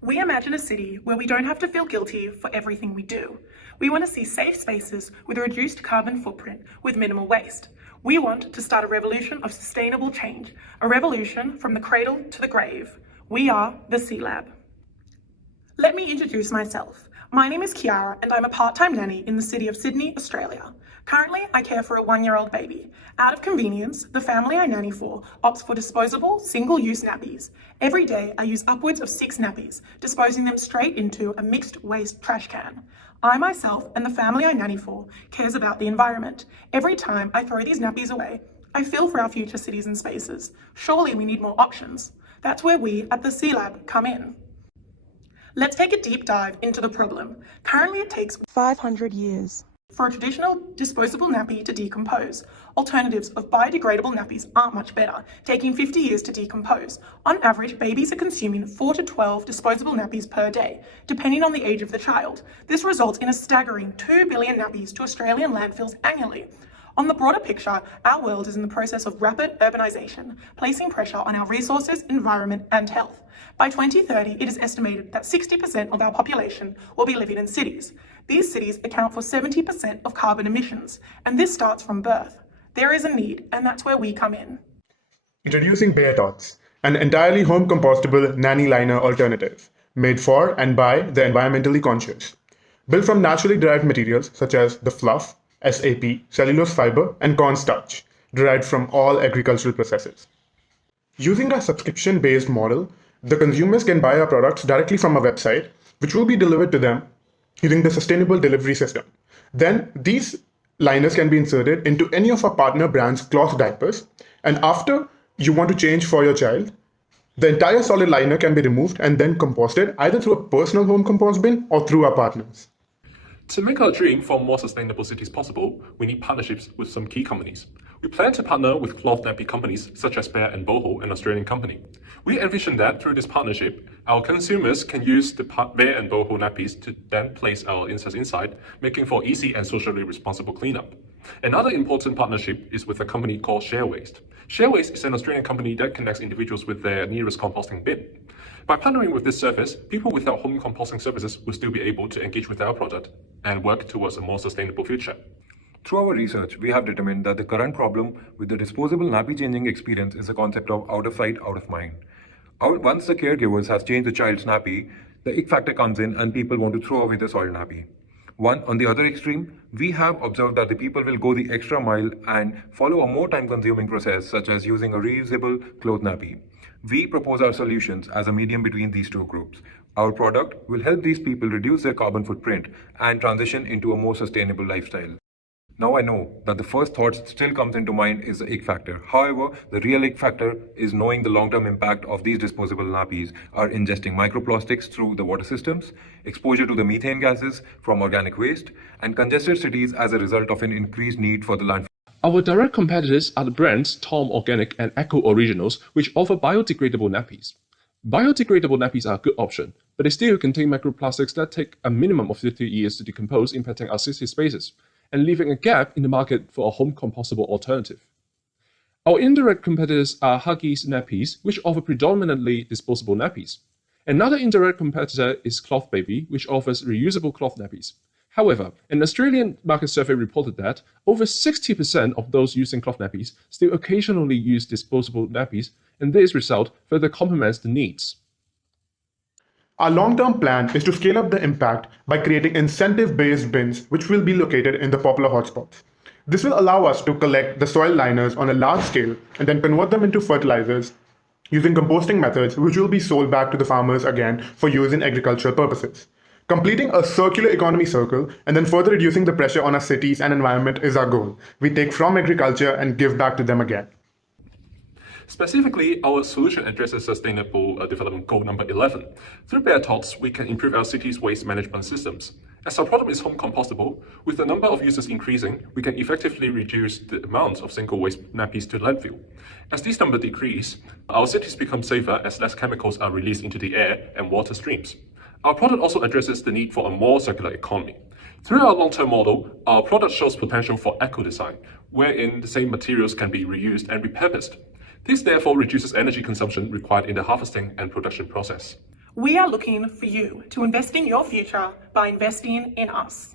We imagine a city where we don't have to feel guilty for everything we do. We want to see safe spaces with a reduced carbon footprint with minimal waste. We want to start a revolution of sustainable change, a revolution from the cradle to the grave. We are the C Lab. Let me introduce myself. My name is Kiara and I'm a part-time nanny in the city of Sydney, Australia. Currently, I care for a 1-year-old baby. Out of convenience, the family I nanny for opts for disposable, single-use nappies. Every day, I use upwards of 6 nappies, disposing them straight into a mixed waste trash can. I myself and the family I nanny for cares about the environment. Every time I throw these nappies away, I feel for our future cities and spaces. Surely we need more options. That's where we at the C Lab come in. Let's take a deep dive into the problem. Currently, it takes 500 years for a traditional disposable nappy to decompose. Alternatives of biodegradable nappies aren't much better, taking 50 years to decompose. On average, babies are consuming 4 to 12 disposable nappies per day, depending on the age of the child. This results in a staggering 2 billion nappies to Australian landfills annually. On the broader picture, our world is in the process of rapid urbanisation, placing pressure on our resources, environment and health. By 2030, it is estimated that 60% of our population will be living in cities. These cities account for 70% of carbon emissions, and this starts from birth. There is a need, and that's where we come in. Introducing BareTots, an entirely home-compostable nanny liner alternative, made for and by the environmentally conscious. Built from naturally derived materials such as the fluff, SAP, cellulose fiber, and cornstarch, derived from all agricultural processes. Using a subscription-based model, the consumers can buy our products directly from our website, which will be delivered to them using the sustainable delivery system. Then these liners can be inserted into any of our partner brands' cloth diapers, and after you want to change for your child, the entire solid liner can be removed and then composted either through a personal home compost bin or through our partners. To make our dream for more sustainable cities possible, we need partnerships with some key companies. We plan to partner with cloth nappy companies such as Bare and Boho, an Australian company. We envision that through this partnership, our consumers can use the Bare and Boho nappies to then place our inserts inside, making for easy and socially responsible cleanup. Another important partnership is with a company called ShareWaste. ShareWaste is an Australian company that connects individuals with their nearest composting bin. By partnering with this service, people without home composting services will still be able to engage with our product and work towards a more sustainable future. Through our research, we have determined that the current problem with the disposable nappy changing experience is a concept of out of sight, out of mind. Once the caregivers have changed the child's nappy, the ick factor comes in and people want to throw away the soiled nappy. On the other extreme, we have observed that the people will go the extra mile and follow a more time-consuming process such as using a reusable cloth nappy. We propose our solutions as a medium between these two groups. Our product will help these people reduce their carbon footprint and transition into a more sustainable lifestyle. Now I know that the first thought still comes into mind is the ick factor. However, the real ick factor is knowing the long-term impact of these disposable nappies are ingesting microplastics through the water systems, exposure to the methane gases from organic waste, and congested cities as a result of an increased need for the landfill. Our direct competitors are the brands Tom Organic and Eco Originals, which offer biodegradable nappies. Biodegradable nappies are a good option, but they still contain microplastics that take a minimum of 50 years to decompose, impacting our city spaces, and leaving a gap in the market for a home compostable alternative. Our indirect competitors are Huggies Nappies, which offer predominantly disposable nappies. Another indirect competitor is Cloth Baby, which offers reusable cloth nappies. However, an Australian market survey reported that over 60% of those using cloth nappies still occasionally use disposable nappies, and this result further complements the needs. Our long-term plan is to scale up the impact by creating incentive-based bins which will be located in the popular hotspots. This will allow us to collect the soil liners on a large scale and then convert them into fertilizers using composting methods which will be sold back to the farmers again for use in agricultural purposes. Completing a circular economy circle and then further reducing the pressure on our cities and environment is our goal. We take from agriculture and give back to them again. Specifically, our solution addresses sustainable development goal number 11. Through BareTots, we can improve our city's waste management systems. As our product is home compostable, with the number of users increasing, we can effectively reduce the amount of single-waste nappies to landfill. As these numbers decrease, our cities become safer as less chemicals are released into the air and water streams. Our product also addresses the need for a more circular economy. Through our long-term model, our product shows potential for eco-design, wherein the same materials can be reused and repurposed. This therefore reduces energy consumption required in the harvesting and production process. We are looking for you to invest in your future by investing in us.